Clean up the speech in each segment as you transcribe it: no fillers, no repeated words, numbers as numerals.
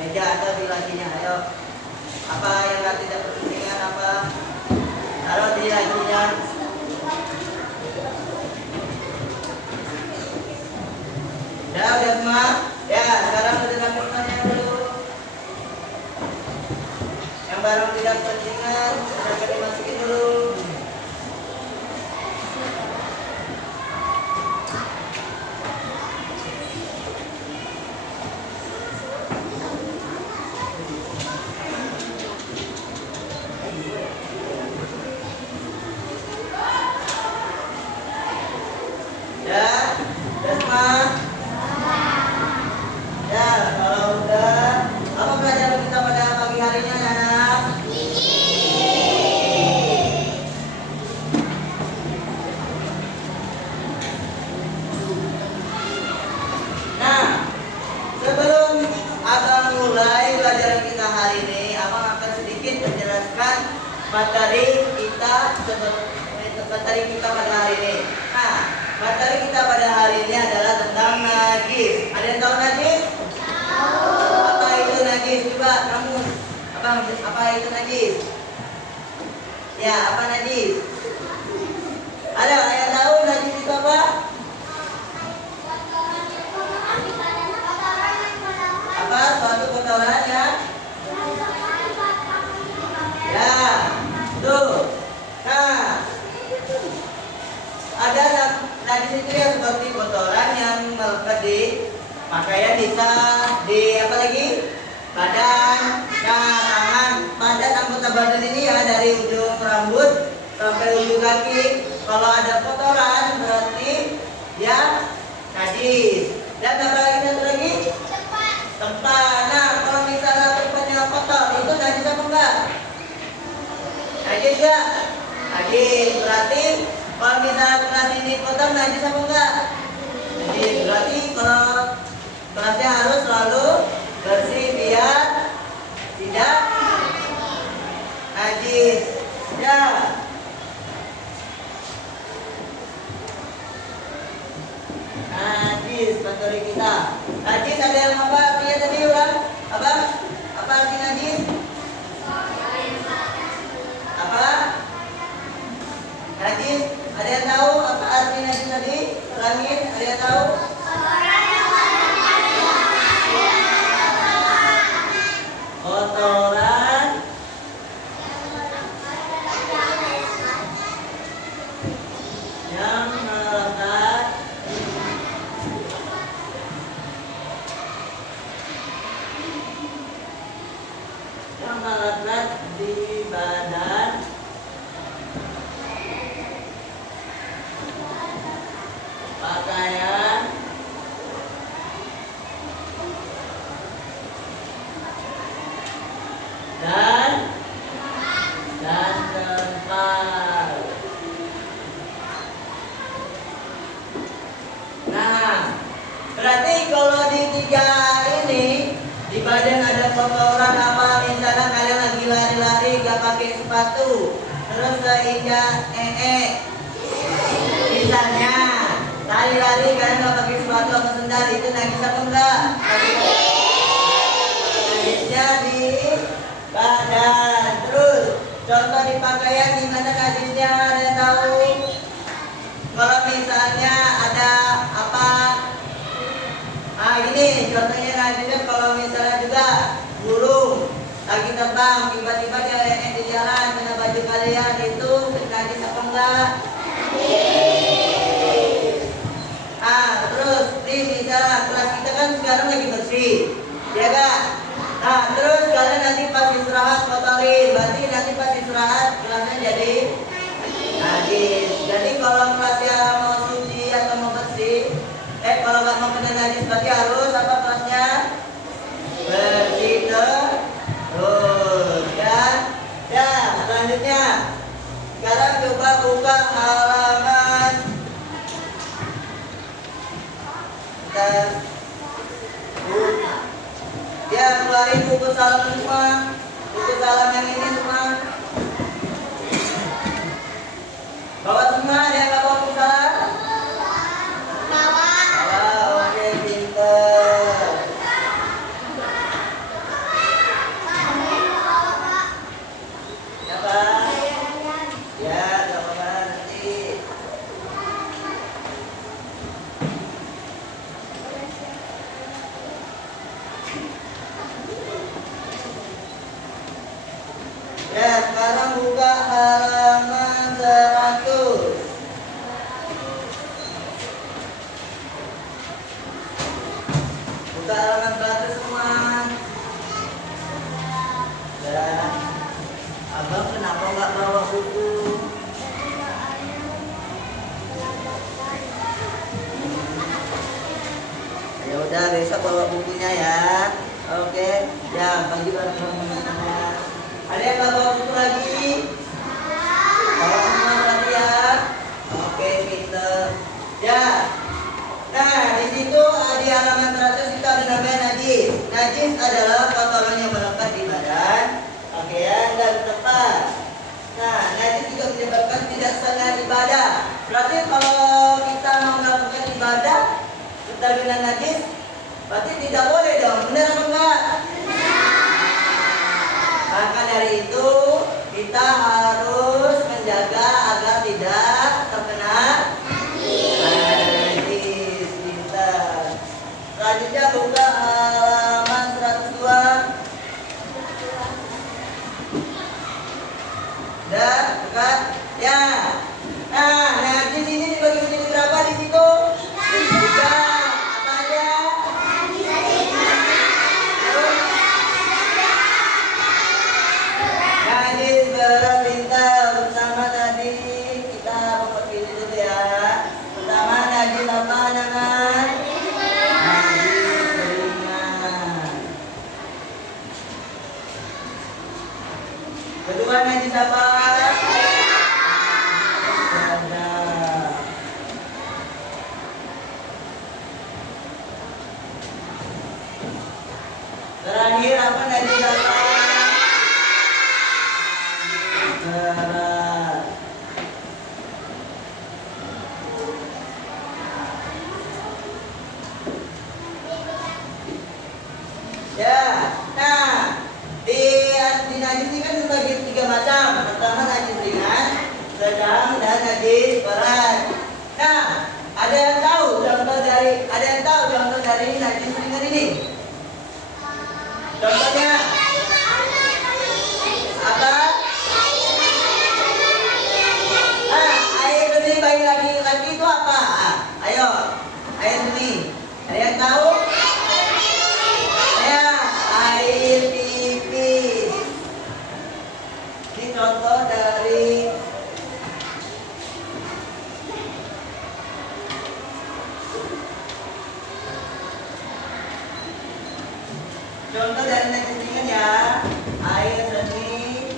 meja atau di lacinya. Ayo, apa yang tidak berkepentingan apa? Taruh di lacinya. Ya, udah semua. Ya, sekarang udah lakukannya dulu. Yang barang tidak berkepentingan, silahkan dimasukin dulu. Ya, udah semua. Ya, kalau udah, apa pelajaran kita pada pagi harinya, anak? Nah, sebelum abang mulai pelajaran kita hari ini, abang akan sedikit menjelaskan materi kita pada hari ini. Nah, materi kita pada hari ini adalah tentang najis. Ada yang tahu najis? Apa itu najis? Coba kamu, apa itu najis? Ya, apa najis? Ada yang tahu najis itu apa? Apa? Suatu kotoran ya? Ya, tuh. Nah, ada najis itu yang seperti kotoran yang melekat di pakaian, bisa di apa lagi? Badan, nah tangan, badan, anggota badan ini ya, dari ujung rambut sampai ujung kaki. Kalau ada kotoran berarti ya najis. Dan apa lagi, satu lagi? Tempat. Nah, kalau misalnya tempatnya kotor, itu najis apa enggak? Najis enggak? Najis. Berarti kalau misalnya kelas ini kotor, najis apa enggak? Najis. Berarti kalau kelasnya harus selalu bersih biar tidak najis. Ya. Najis materi kita. Najis ada yang apa artinya tadi ulang? Apa? Apa arti najis? Apa? Najis. Ada yang tahu apa arti najis tadi? Ulangin. Ada yang tahu? Kotoran yang melekat di badan, pakaian, dan tempat. Nah, berarti kalau di tiga ini di badan ada kotoran apa, misalnya kalian lagi lari-lari gak pakai sepatu, terus seinjak misalnya lari-lari kalian gak pakai sepatu atau sendal, itu najis apa enggak? Najisnya di badan. Terus contoh di pakaian gimana najisnya, ada yang tahu? Kalau misalnya ada apa, nah ini contohnya najisnya. Kalau misalnya juga burung lagi terbang, tiba-tiba dia di jalan kena baju kalian, itu najis apa enggak? Terus nih misalnya kelas kita kan sekarang lagi bersih, ya kan? Nah, terus kalian nanti pas istirahat kotorin, berarti nanti pas istirahat kelasnya jadi najis. Jadi kalau kelasnya mau suci atau mau bersih, kalau nggak mau kena najis berarti harus apa kelasnya? Bersih terus, ya. Ya, selanjutnya sekarang coba buka halaman. Ya, keluarin buku salam semua. Buku salam yang ini semua. Bawa semua, ada yang nggak bawa buku salam? Bawa, oke, pinter. buka halaman baru semua. Dan abang kenapa nggak bawa buku? Ya udah, besok bawa bukunya ya. Oke, ya bagi barang-barangnya. Ada yang nggak bawa buku lagi? Bawa semua berarti ya. Oke, pinter. Ya. Nah, di situ di halaman 100 itu ada namanya najis. Najis adalah kotoran yang melekat di badan, pakaian dan tempat. Nah, najis juga menyebabkan tidak sahnya ibadah. Berarti kalau kita mau melakukan ibadah terkena najis, berarti tidak boleh dong. Benar apa enggak? Maka dari itu kita harus menjaga agar tidak terkena najis. Pintar. Selanjutnya buka halaman 102. Udah, buka. Ya. Nah, najis ini dibagi menjadi berapa di situ? Tiga. Apa aja? Najis berpintar. Pertama tadi kita pilih dulu ya. Pertama najis apa namanya? Najis ringan. Kedua najis apa? Terakhir apa najis apa? Berat. Ya, nah di najis ini kan terbagi tiga macam. Pertama najis ringan, sedang, dan najis berat. Nah, ada yang tahu contoh dari najis ringan ini? Contohnya apa? Air benih bayi laki-laki itu apa? Ayo, air benih. Ada yang tahu? Ya, air pipis. Ini contoh dari najis ringan ya. Air benih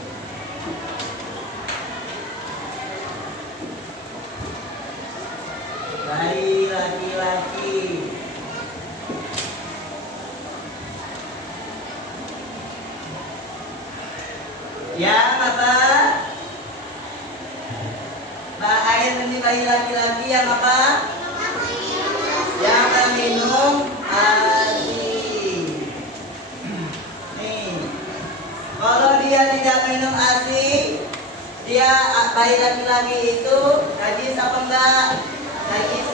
bayi laki-laki. Yang apa? Air benih bayi laki-laki yang apa? Yang minum ASI. Nih, kalau dia tidak minum ASI, dia bayi laki-laki itu najis apa enggak? Najis.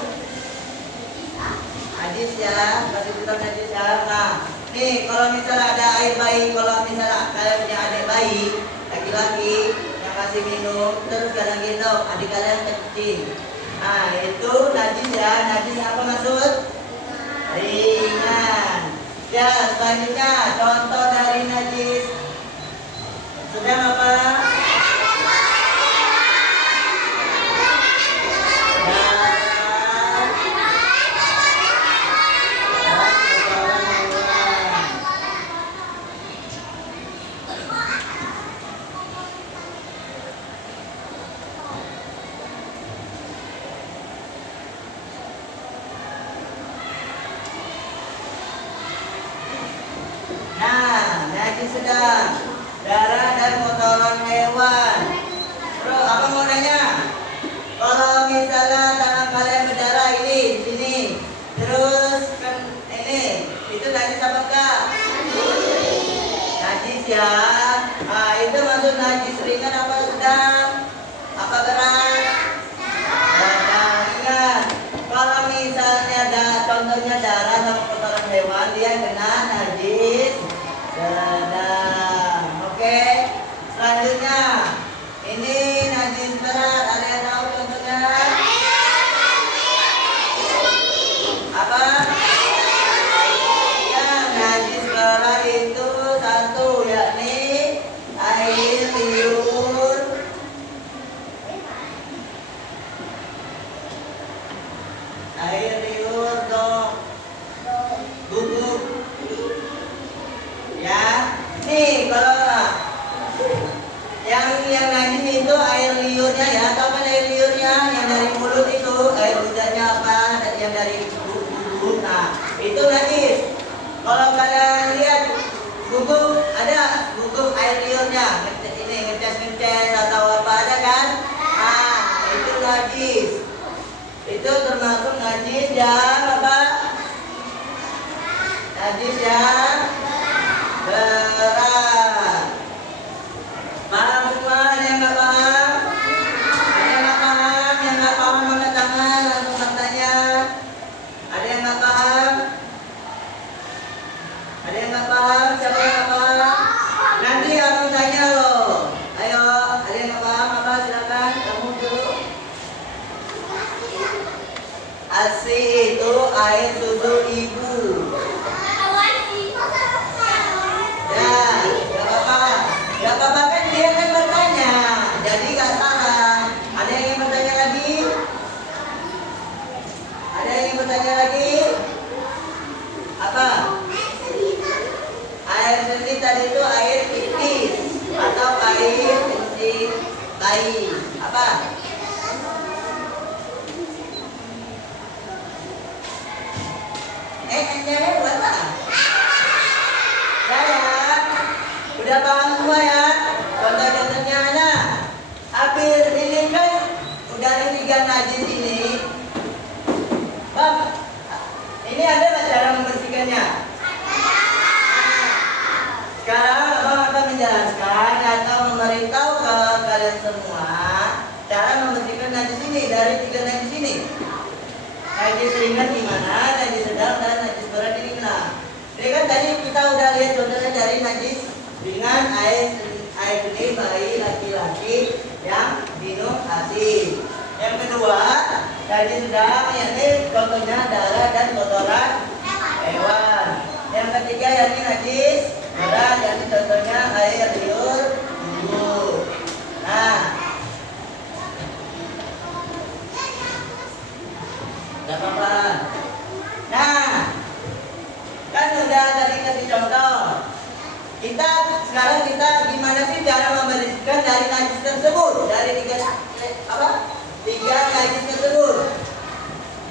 Najis ya, kasih kita najis ya. Nah, nih kalau misalnya ada air bayi, kalau misalnya kalian punya adik bayi laki-laki yang kasih minum terus kalian gendong adik kalian kecil, nah itu najis ya. Najis apa maksud? Ringan. Ya, selanjutnya contoh dari najis sedang apa? Sedang darah dan kotoran hewan. Bro, apa mau nanya? Kalau misalnya tangan kalian berdarah ini di sini, terus kan ini, itu najis apa enggak? Najis ya. Nah, itu maksud najis ringan apa sedang? Apa berat? Sedang. Ingat, kalau misalnya contohnya darah sama kotoran hewan, dia kena najis sedang. Oke. Selanjutnya ini najis berat. Ada yang tahu contohnya? Apa? Bubuk ada, bubuk air liurnya. Ini ngeces atau apa ada kan? Ah, itu najis. Itu termasuk najis yang apa? Najis yang berat. Paham semua? Ada yang nggak paham? Ada yang nggak paham? Yang nggak paham angkat tangan langsung bertanya. Ada yang nggak paham? Ada yang nggak paham? Siapa yang nggak paham? Nanti aku tanya loh. Ayo, ada yang nggak paham apa? Silakan kamu dulu. ASI itu air susu ibu. Ya, nggak apa-apa. Nggak apa-apa kan dia kan bertanya. Jadi nggak salah. Ada yang ingin bertanya lagi? Ada yang ingin bertanya lagi? Apa? Air seni tadi itu air pipis atau air kencing bayi. Apa? Hebat lah. Sayang, udah paham semua ya? Contoh-contohnya ada. Hampir ini kan udah ada 3 najis ini. Bang, ini ada nggak cara membersihkannya? Sekarang abang akan menjelaskan atau memberitahu ke kalian semua cara membersihkan najis ini dari 3 najis ini. Najis ringan gimana, najis sedang dan najis berat ini gimana? Jadi kan tadi kita udah lihat contohnya dari najis ringan air ini bayi laki-laki yang minum ASI. Yang kedua, najis sedang yakni contohnya darah dan kotoran hewan. Yang ketiga yakni najis berat yakni contohnya air liur ibu. Nah, gak apa-apa. Nah, kan udah tadi kasih contoh. Sekarang kita gimana sih cara membersihkan dari najis tersebut? Dari 3 najis tersebut.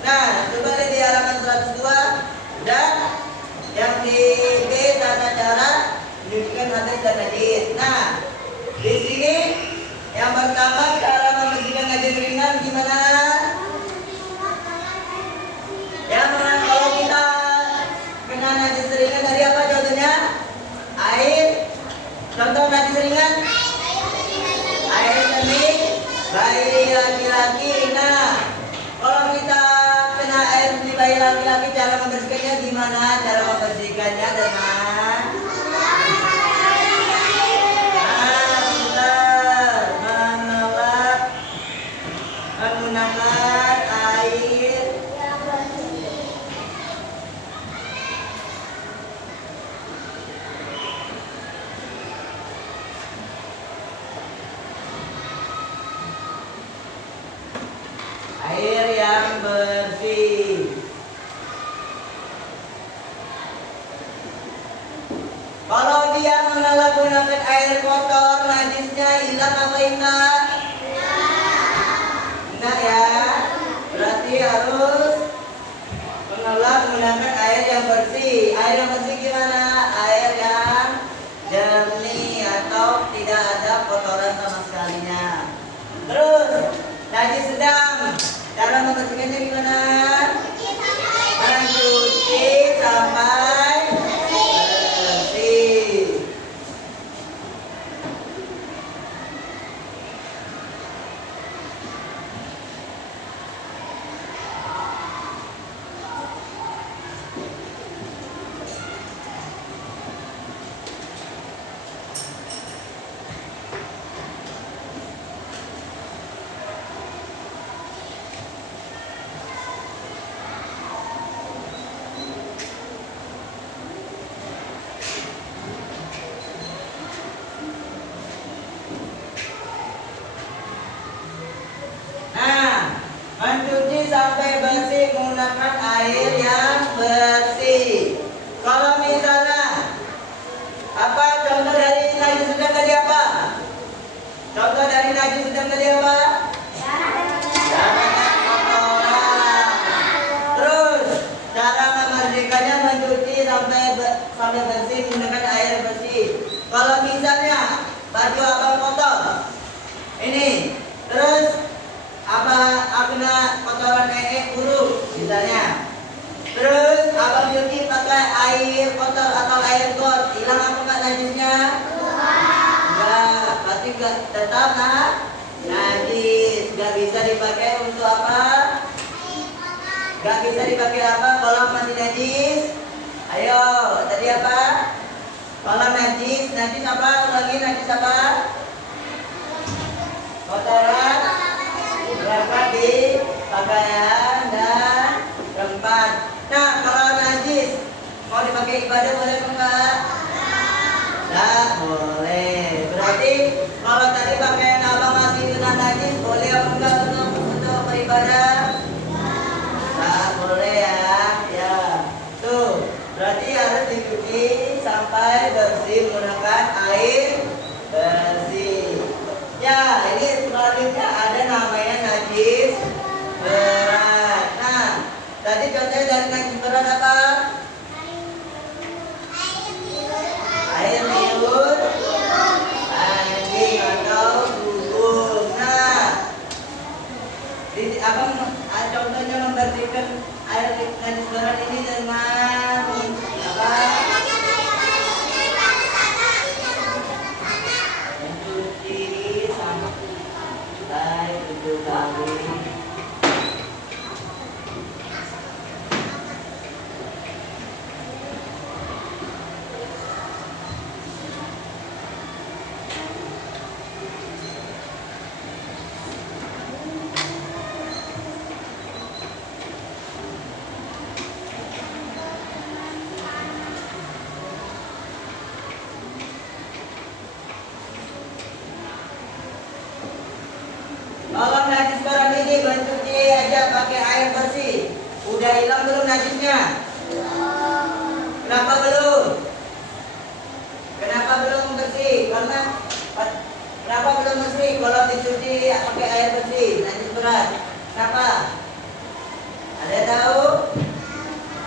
Nah, coba lihat di halaman 102. Dan yang di B tata cara menunjukkan hadis dan najis. Nah, di sini yang pertama cara membersihkan najis ringan gimana? Yang mana kalau kita kena najis ringan dari apa contohnya? Air. Contoh najis ringan? Air seni bayi laki-laki. Nah, kalau kita kena air seni bayi laki-laki, cara membersihkannya gimana? Cara membersihkannya dengan menggunakan air yang bersih. Kalau dia menggunakan air kotor, najisnya hilang apa enggak? Enggak ya. Berarti harus menggunakan air yang bersih. Air yang bersih gimana? Air yang jernih atau tidak ada kotoran sama sekalinya. Terus najis sedang. Cara membersihkannya gimana? Mencuci sampai bersih. Mencuci sampai bersih menggunakan air yang bersih. Kalau misalnya apa contoh dari najis sedang tadi apa? Contoh dari najis sedang tadi apa? Darah kotoran. Terus cara membersihkannya mencuci sampai sampai bersih menggunakan air bersih. Kalau misalnya baju abang kotor, ini terus kena kotoran buruk misalnya. Terus abang cuci pakai air kotor atau air got, hilang apa enggak najisnya? Enggak, berarti enggak tetap najis. Enggak bisa dipakai untuk apa? Enggak bisa dipakai apa kalau masih najis? Ayo, tadi apa? Kalau najis apa? Ulangi, najis apa? Kotoran berangkat di pakaian dan tempat. Nah, kalau najis mau dipakai ibadah boleh enggak? Tidak boleh. Berarti kalau tadi pakaian abang masih kena najis, boleh apa enggak untuk beribadah? Tidak boleh ya. Ya, tuh. Berarti harus dicuci sampai bersih menggunakan air bersih. Ya, ini selanjutnya ada namanya najis berat. Nah, tadi contohnya dari najis berat apa? Air liur, anjing atau kuku. Nah, abang contohnya membersihkan air najis berat ini dengan apa? Mencuci sampai 7 kali. Kalau najis berat ini mencuci aja pakai air bersih. Udah hilang belum najisnya? Kenapa belum? Kenapa belum bersih? Kenapa belum bersih? Kalau dicuci pakai air bersih, najis berat. Kenapa? Ada yang tahu?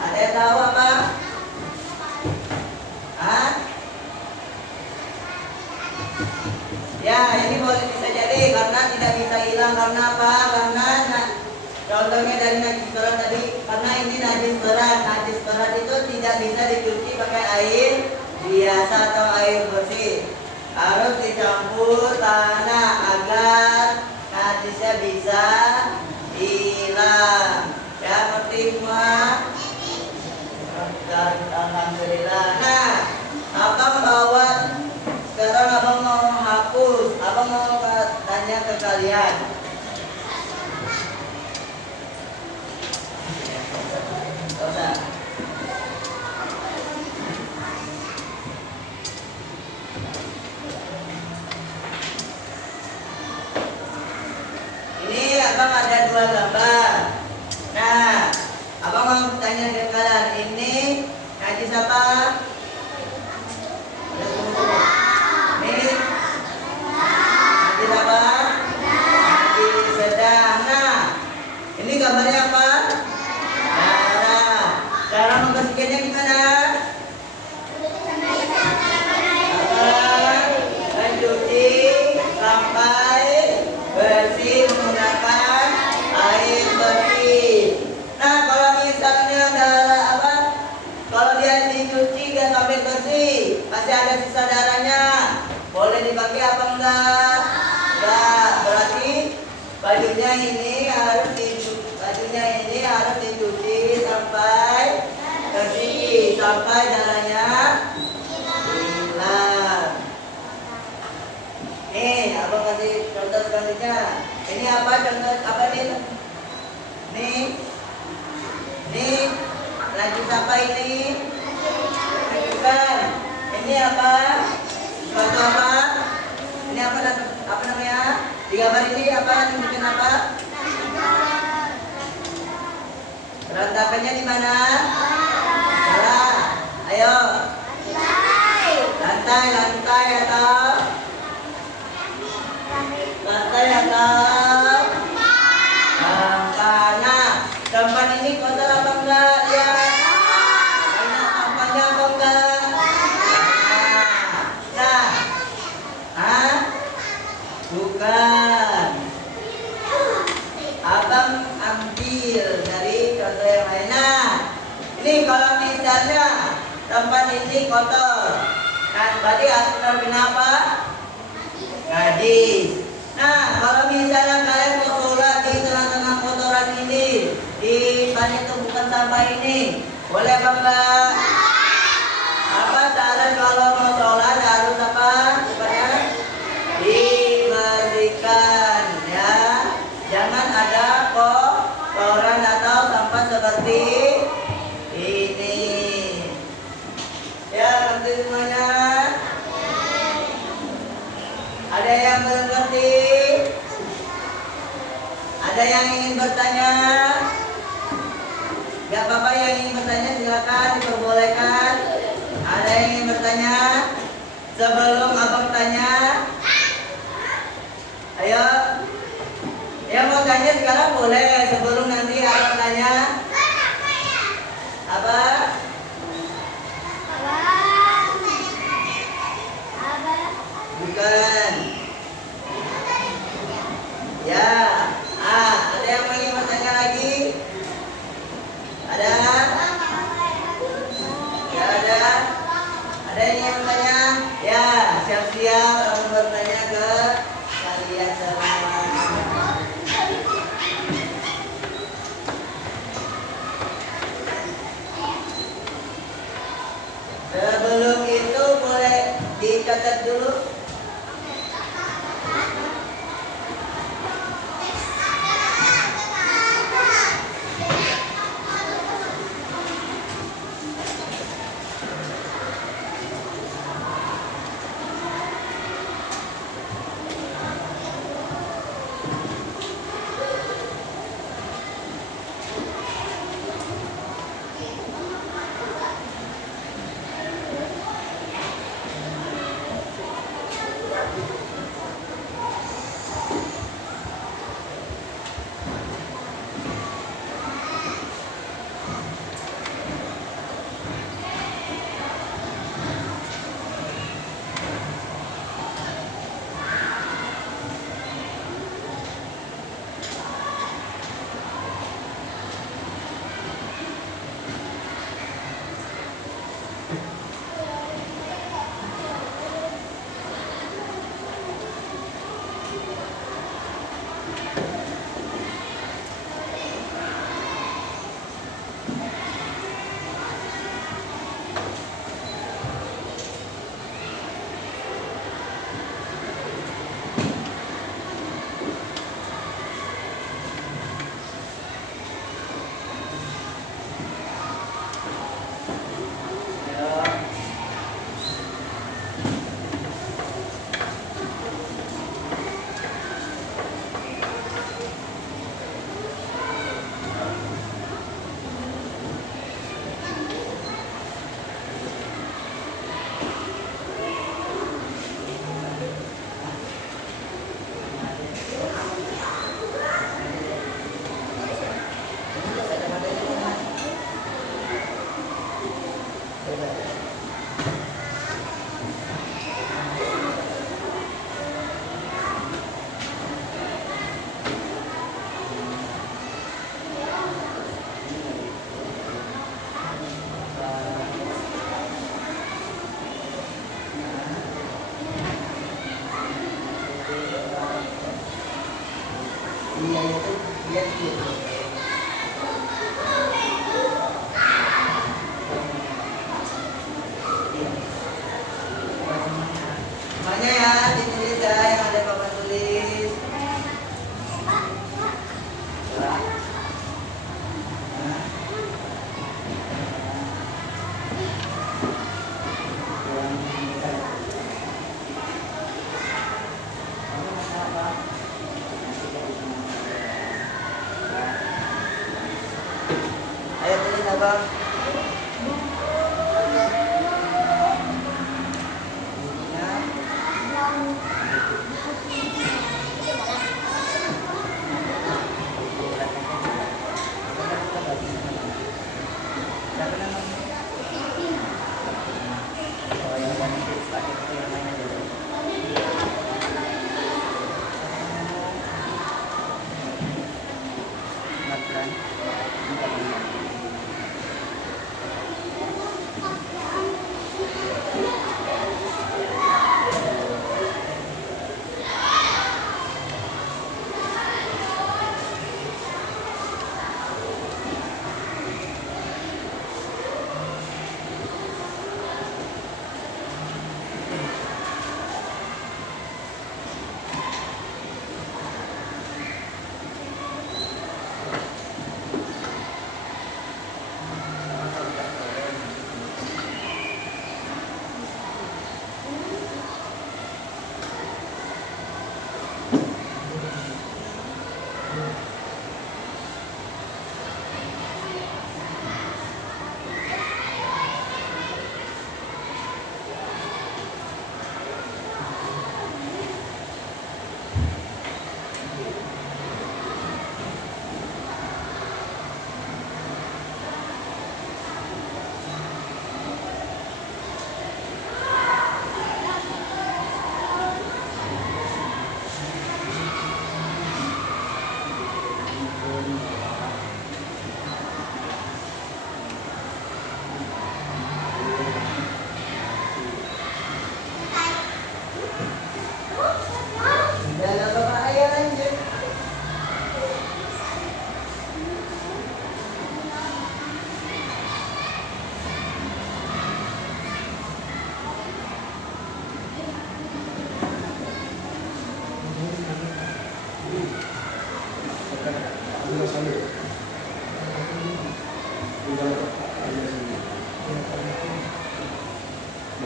Ada yang tahu apa? Hah? Ya, ini boleh bisa jadi karena tidak bisa hilang. Karena apa? Karena contohnya dari najis berat tadi, karena ini najis berat. Najis berat itu tidak bisa dicuci pakai air biasa atau air bersih. Harus dicampur tanah agar najisnya bisa hilang. Ya, ngerti semua? Alhamdulillah. Nah, abang bawa sekarang abang mau hapus. Abang mau tanya ke kalian. Ini abang ada 2 gambar. Nah, abang mau tanya ke kalian, ini najis apa? Ini najis apa? Najis sedang. Nah, ini gambarnya apa? Darah. Cara membersihkannya gimana? Mencuci sampai bersih menggunakan air bersih. Nah, kalau misalnya darah apa? Kalau dia dicuci dia sampai bersih, masih ada sisa darahnya, boleh dipakai apa enggak? Enggak. Berarti bajunya ini harus dicuci sampai bersih, sampai darahnya hilang. Nih, abang kasih contoh selanjutnya. Ini apa contoh apa nih? Nih, najis apa ini? Bukan. Ini apa? Contoh apa? Ini apa namanya? Di gambar ini apa? Tunjukin apa? Berantakannya di mana? Salah. Ayo. Lantai atau tanah. Tempat ini kotor apa enggak? Ya. Banyak sampahnya apa kotor. Nah, berarti artinya kenapa? Najis. Nah, kalau misalnya kalian mau sholat di tengah-tengah kotoran ini, di mana itu bukan sampah ini, boleh apa enggak? Apa cara kalau mau sholat harus apa? Supaya dibersihkan, ya. Jangan ada kotoran atau sampah seperti ini. Ya, ngerti semuanya? Ada yang belum ngerti? Ada yang ingin bertanya? Gak apa-apa, yang ingin bertanya silakan diperbolehkan. Ada yang ingin bertanya? Sebelum abang tanya, ayo. Yang mau tanya sekarang boleh, sebelum nanti abang tanya. Apa? Bukan. Ya. Ada yang ingin bertanya lagi? Ada? Ya, ada. Ada yang ingin bertanya? Ya, siap-siap aku bertanya ke kalian semua. Sebelum itu boleh dicatat dulu.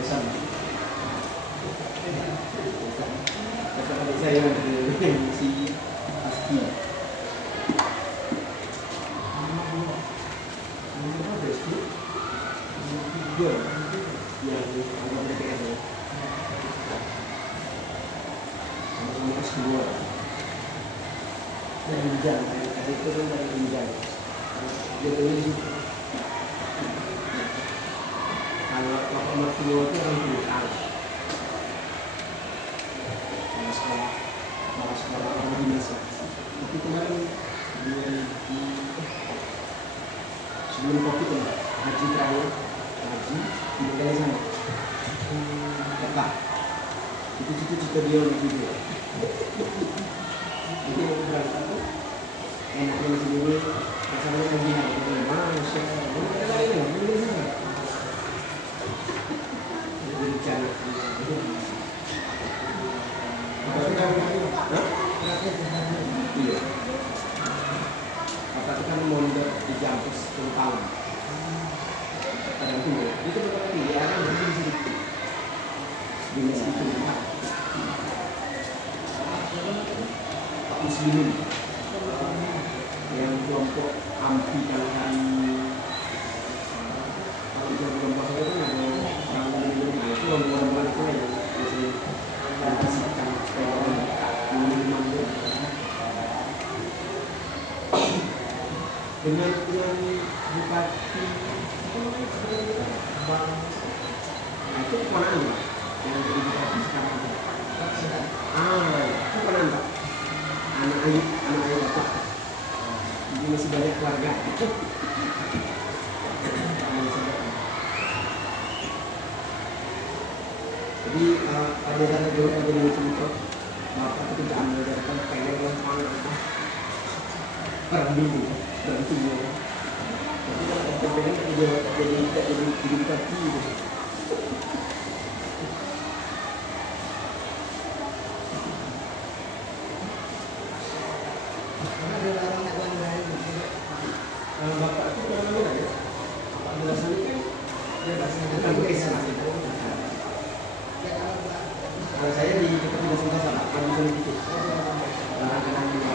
pesan. Kata adik saya si Aski. Dia yang anggota DPR ya. Sama-sama S2. Dari Binjai, tadi itu kan dari Binjai. Dia tulis kalau bapak mertua itu orang Binjai. Kalau sekolah orang Indonesia. Tapi kemarin sebelum COVID ya, haji terakhir, haji di negara sana. Tetap. Itu cita-cita dia begitu. Jadi waktu berangkat tuh enaknya di sini rasanya lagi hari itu masya Allah ada lain nggak boleh sana jadi cara apa sih kamu iya apa kan mondok di kampus Tentang kadang tuh itu berarti dia akan berdiri sedikit di masjid itu Pak Muslimin yang kelompok ampi yang hari kalau dia kelompok saya itu ada orang Indonesia itu orang-orang itu yang biasanya disihkan supaya orang minum dengan bupati apa namanya sebenarnya bang itu keponakan Pak yang jadi bupati sekarang itu keponakan Pak anak ayah Bapak jadi masih banyak keluarga jadi pada saat dulu ada yang cerita Bapak ketika mengajarkan pengen lempang perang dulu berarti ya tapi kalau pengen jadi bupati gitu. Bapak itu orang mana ya? Bapak jelasan ini kan dia bahasa Islam. Kalau saya di dekat di Sunda sana, kalau bisa dikit. Kenal juga.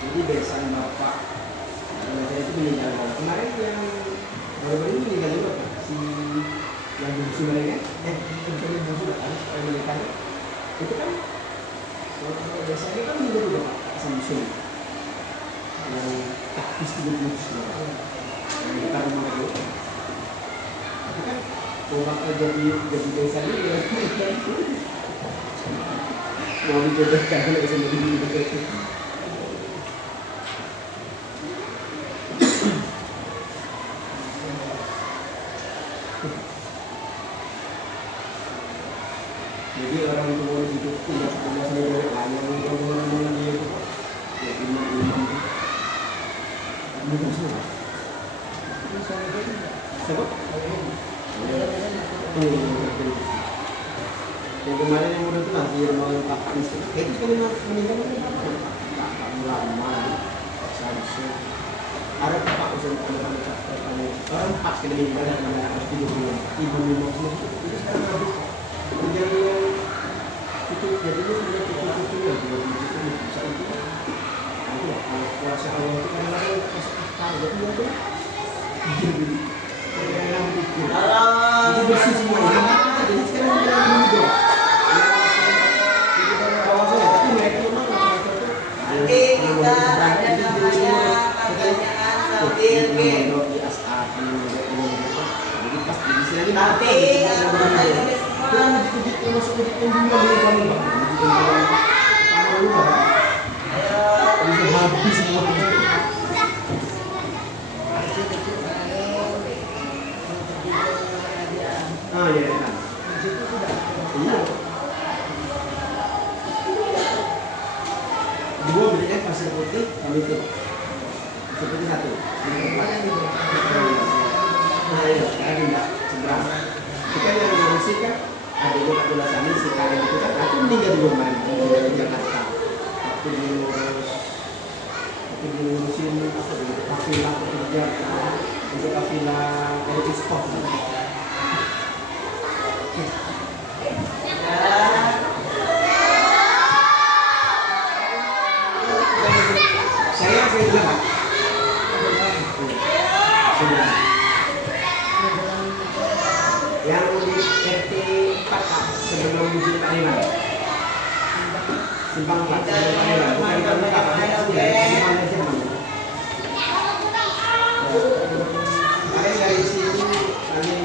Jadi besan Bapak saya itu meninggal. Kemarin yang baru-baru ini meninggal juga Pak. Si yang bungsu mereka, yang bungsu kan, supaya menikah itu kan biasanya kan juga juga Pak Samsul yang taktis itu bungsu yang kita rumah itu tapi kan kalau bakal jadi desa ini ya mau dijodohkan kalau sama diri itu jadi orang tua di situ tidak punya sendiri yang orang dia itu ya imam bukan semua siapa? Yang kemarin yang udah tuh nanti yang mau Pak Anies itu sekali meninggal Pak Mulama seharusnya ada Pak Usain orang pas kena meninggal dan harus tidur ibu minum semua itu sekarang habis menjadi itu jadinya sudah cukup-cukup ya juga bisa itu nanti lah kalau kuasa Allah itu kadang-kadang kalau jadi itu yang pikir jadi bersih semuanya jadi sekarang kita minum jadi bawasnya tapi mereka memang mereka itu nanti kita ada namanya pertanyaan sambil game di asar jadi pas di sini tapi anggota ini semua masuk ke pembina boleh bangun Pak. Pamer lu Pak. Bisa habis semua. Ah ya ya. Iya. Dua bedanya pasir putih sama itu. Seperti satu. Nah iya, sekarang tidak seberang. Kita yang ngurusi kan ada juga tulisannya si Karin itu kan aku meninggal di rumah di Jakarta waktu diurus untuk ngurusin apa tuh kafilah pekerja untuk kafilah dari ekspor. Saya bilang yang di RT 4 sebelum Bukit Paniman. Simpang 4 sebelum Paniman. Bukan di Paniman, Simpang Jerman. Kemarin dari sini kami